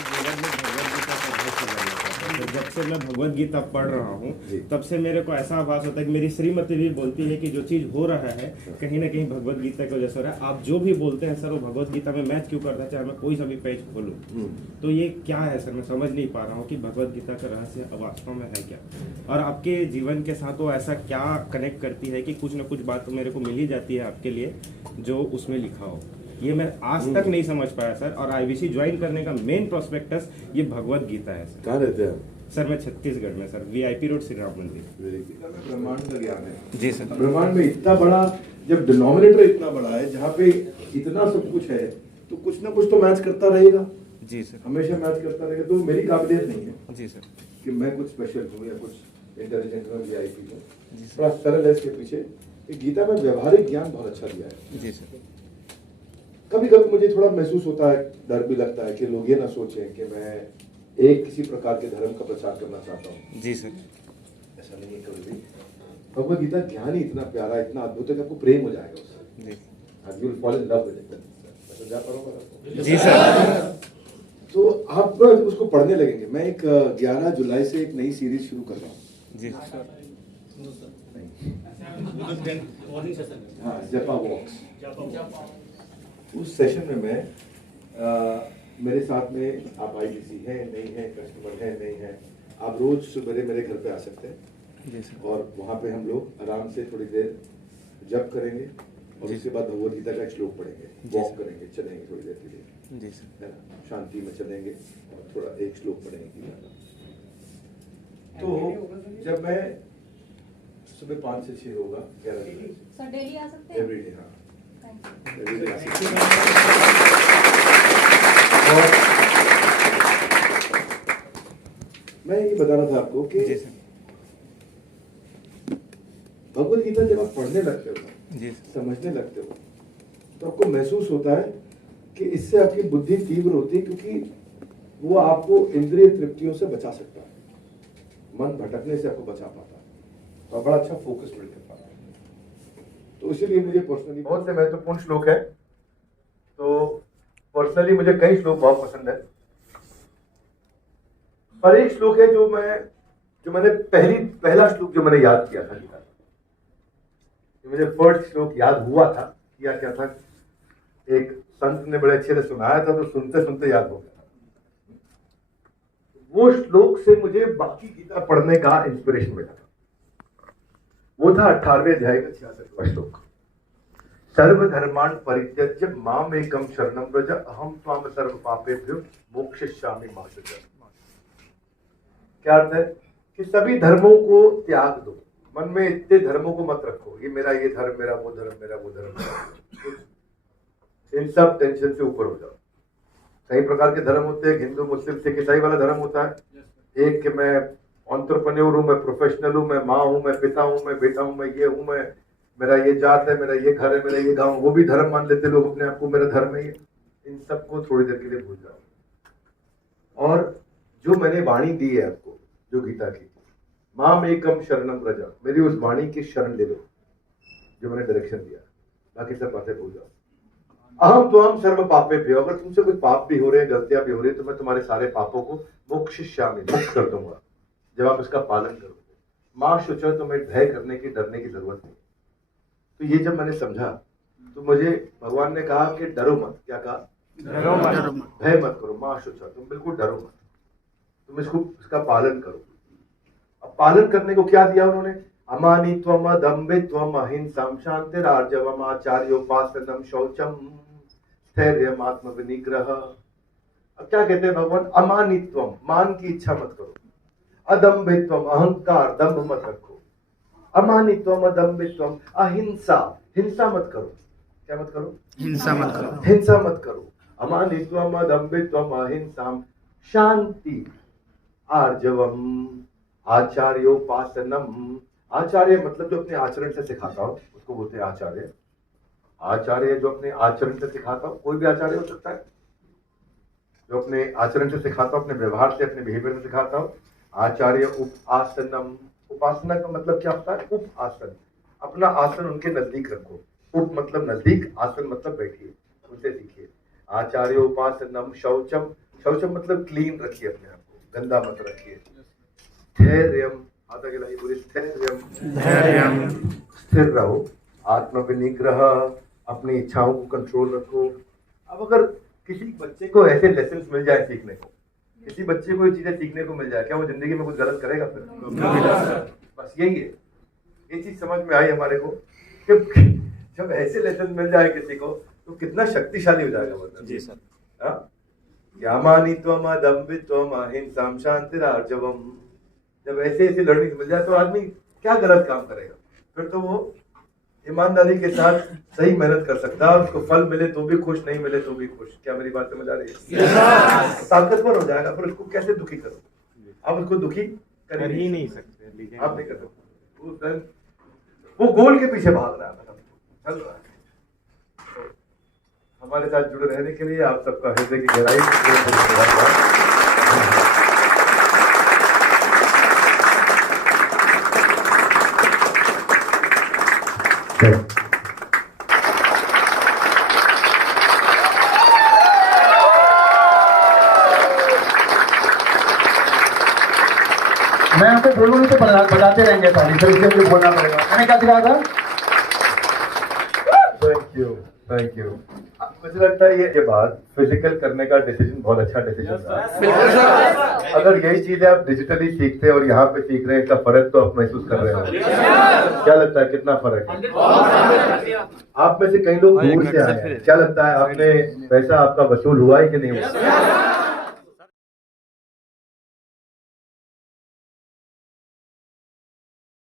जीवन में भगवत गीता पढ़ने से जाना चाहता हूँ। तो जब से मैं भगवत गीता पढ़ रहा हूँ तब से मेरे को ऐसा आभास होता है कि मेरी श्रीमती भी बोलती है कि जो चीज़ हो रहा है कहीं ना कहीं भगवत गीता की वजह से हो रहा है। आप जो भी बोलते हैं सर वो भगवत गीता में मैच क्यों करता है, चाहे मैं कोई सा भी पेज खोलूँ। तो ये क्या है सर, मैं समझ नहीं पा रहा हूँ कि भगवत गीता का रहस्य वास्तव में है क्या, और आपके जीवन के साथ वो ऐसा क्या कनेक्ट करती है कि कुछ ना कुछ बात तो मेरे को मिल ही जाती है आपके लिए जो उसमें लिखा हो। ये मैं आज तक नहीं समझ पाया सर। और आईबीसी ज्वाइन करने का मेन प्रोस्पेक्टस ये भगवत गीता है सर। कहाँ रहते हैं सर मैं छत्तीसगढ़ में sir, VIP road Shri Ram मंदिर। ब्रह्मांड का ज्ञान है जी सर। ब्रह्मांड में इतना बड़ा, जब डिनोमिनेटर इतना बड़ा है जहाँ पे इतना सब कुछ है तो कुछ ना कुछ तो मैच करता रहेगा। जी सर। हमेशा मैच करता रहेगा। तो मेरी काबिलियत नहीं है जी सर। कि मैं कुछ स्पेशल हूँ या कुछ इंटेलिजेंट हूँ, वीआईपी हूँ। थोड़ा सरल है इसके पीछे। गीता में व्यवहारिक ज्ञान बहुत अच्छा दिया है। जी सर। कभी कभी मुझे थोड़ा महसूस होता है, डर भी लगता है कि लोग ये ना सोचें कि मैं एक किसी प्रकार के धर्म का प्रचार करना चाहता हूँ। जी सर। ऐसा नहीं है कभी भी। भगवत गीता ज्ञान ही इतना प्यारा, इतना अद्भुत है कि आपको प्रेम हो जाएगा उससे। जी। You will fall in love with it. मैं समझा पा रहा हूँ आपको? जी सर। तो आप ना उसको पढ़ने लगेंगे। मैं एक 11 जुलाई से एक नई सीरीज शुरू कर रहा हूँ। जी हाँ, जपा वॉक्स। उस सेशन में मैं मेरे साथ में आप आईबीसी है नहीं है, कस्टमर है नहीं है, आप रोज सुबह मेरे घर पे आ सकते हैं। जी सर। और वहाँ पे हम लोग आराम से थोड़ी देर जप करेंगे और उसके बाद भगवत गीता का एक श्लोक पढ़ेंगे, वॉक करेंगे, चलेंगे थोड़ी देर के लिए। जी सर। है ना, शांति में चलेंगे और थोड़ा एक श्लोक पढ़ेंगे गीता का। तो जब मैं सुबह 5 से 6 होगा, 11 बजे सर डेली आ सकते हैं? एवरीडे। हाँ, Thank you. everyday आ सकते हैं। और मैं ये बता रहा था आपको कि जी सर। भगवत गीता जब आप पढ़ने लगते हो, जी समझने लगते हो, तो आपको महसूस होता है कि इससे आपकी बुद्धि तीव्र होती है, क्योंकि वो आपको इंद्रिय तृप्तियों से बचा सकता है, मन भटकने से आपको बचा पाता है, तो आप बड़ा अच्छा फोकस बिल्ड कर पाते हैं। तो इसीलिए मुझे पर्सनली बहुत से महत्वपूर्ण श्लोक है। तो पर्सनली मुझे कई श्लोक बहुत पसंद है, पर एक श्लोक है जो मैंने पहला श्लोक जो मैंने याद किया था गीता का, मुझे फर्स्ट श्लोक याद हुआ था। किया क्या था, एक संत ने बड़े अच्छे से सुनाया था, तो सुनते सुनते याद हो गया। वो श्लोक से मुझे बाकी गीता पढ़ने का इंस्पिरेशन मिला था। वो था 18वें अध्याय का 66वां श्लोक। सर्वधर्मान् परित्यज्य माम एकम शरणं व्रज अहम त्वां सर्व पापेभ्यो मोक्षयिष्यामि मा शुचः। क्या अर्थ है कि सभी धर्मों को त्याग दो, मन में इतने धर्मों को मत रखो, ये मेरा ये धर्म, मेरा वो धर्म, मेरा वो धर्म। इन सब टेंशन से ऊपर हो जाओ। कई प्रकार के धर्म होते हैं, हिंदू, मुस्लिम, सिख, ईसाई वाला धर्म होता है। एक कि मैं एंटरप्रेन्योर हूँ, मैं प्रोफेशनल हूँ, मैं माँ हूँ, मैं पिता हूँ, मैं बेटा हूँ, मैं ये हूँ, मैं मेरा ये जात है, मेरा ये घर है, मेरा ये गाँव, वो भी धर्म मान लेते लोग अपने आप को, मेरा धर्म है ये। इन सबको थोड़ी देर के लिए भूल जाओ। और जो मैंने वाणी दी है आपको, जो गीता की, माम एकम शरणम व्रज, मेरी उस वाणी की शरण ले लो जो मैंने डायरेक्शन दिया, बाकी सब बातें भूल जाओ। अहम त्वाम सर्व पापेभ्यो, अगर तुमसे कुछ पाप भी हो रहे हैं, गलतियां भी हो रही है, तो मैं तुम्हारे सारे पापों को मोक्षयिष्यामि, मुक्त कर दूंगा जब आप इसका पालन करोगे। मां शुचः, तुम्हें भय करने की, डरने की जरूरत नहीं। तो ये जब मैंने समझा तो मुझे भगवान ने कहा कि डरो मत। क्या कहा? डरो मत, भय मत करो। मां शुचः, तुम बिल्कुल डरो मत, तुम इसका पालन करो। अब पालन करने को क्या दिया उन्होंने? अमानित्वम, अदम्भित्वम, अहिंसाम, शांतिरार्जवम, आचार्योपासनम, शौचम, स्थैर्यम, आत्मविनिग्रह। अब क्या कहते हैं भगवान? अमानित्वम, मान की इच्छा मत करो। अदम्भित्वम, अहंकार, दंभ मत रखो। अमानित्वम, अदम्भित्वम, अहिंसा, हिंसा मत करो। क्या मत करो? हिंसा मत करो। हिंसा मत करो। अमानित्वम, अदम्भित्वम, अहिंसाम, शांति, आर्जवम, आचार्योपासनम। आचार्य मतलब जो अपने आचरण से सिखाता हो, उसको बोलते हैं आचार्य। आचार्य जो अपने आचरण से सिखाता हो, कोई भी आचार्य हो सकता है, जो अपने आचरण से सिखाता हो, अपने व्यवहार से, अपने बिहेवियर से सिखाता हो। आचार्य उपासनम, उपासना का मतलब क्या होता है? उप आसन, अपना आसन उनके नजदीक रखो। उप मतलब नजदीक, आसन मतलब बैठिए, उनसे सीखिए। आचार्य उपासनम, शौचम, शौचम मतलब क्लीन रखिए अपने आप को, गंदा मत रखिए। धैर्यम, आता के लिए पूरी धैर्यम, स्थिर रहो, आत्म विनिग्रह, अपनी इच्छाओं को कंट्रोल रखो। अब अगर किसी बच्चे को ऐसे लेसन मिल जाए सीखने को, किसी बच्चे को ये चीजें सीखने को मिल जाए, क्या वो जिंदगी में कुछ गलत करेगा फिर? बस यही है, ये चीज समझ में आई हमारे को कि जब ऐसे लेसन मिल जाए किसी को तो कितना शक्तिशाली हो जाएगा मतलब। जी सर। हाँ? यामानी त्वम अदम्भित्वम अहिंसाम शांतिरार्जवम, जब ऐसे ऐसे लर्निंग मिल जाए तो आदमी क्या गलत काम करेगा? फिर तो वो ईमानदारी के साथ सही मेहनत कर सकता है, उसको फल मिले तो भी खुश, नहीं मिले तो भी खुश। क्या मेरी बात समझ आ रही है? ताकतवर हो जाएगा, फिर उसको कैसे दुखी करो? आप उसको दुखी कर ही नहीं सकते, आप नहीं कर सकते। वो गोल के पीछे भाग रहा है, चल रहा है। तो हमारे साथ जुड़े रहने के लिए आप सबका हृदय की गहराई से धन्यवाद। मैं आपको बोलूंगी तो बजाते रहेंगे ताली, फिर इसलिए मुझे बोलना पड़ेगा। मैंने क्या दिखा था? Thank you. मुझे लगता है ये बात फिजिकल करने का डिसीजन बहुत अच्छा डिसीजन था। अगर यही चीजें आप डिजिटली सीखते हैं और यहाँ पे सीख रहे हैं, इसका फर्क तो आप महसूस कर रहे हो। क्या लगता है कितना फर्क है? आप में से कई लोग दूर से आए हैं, क्या लगता है आपने पैसा आपका वसूल हुआ है कि नहीं हुआ?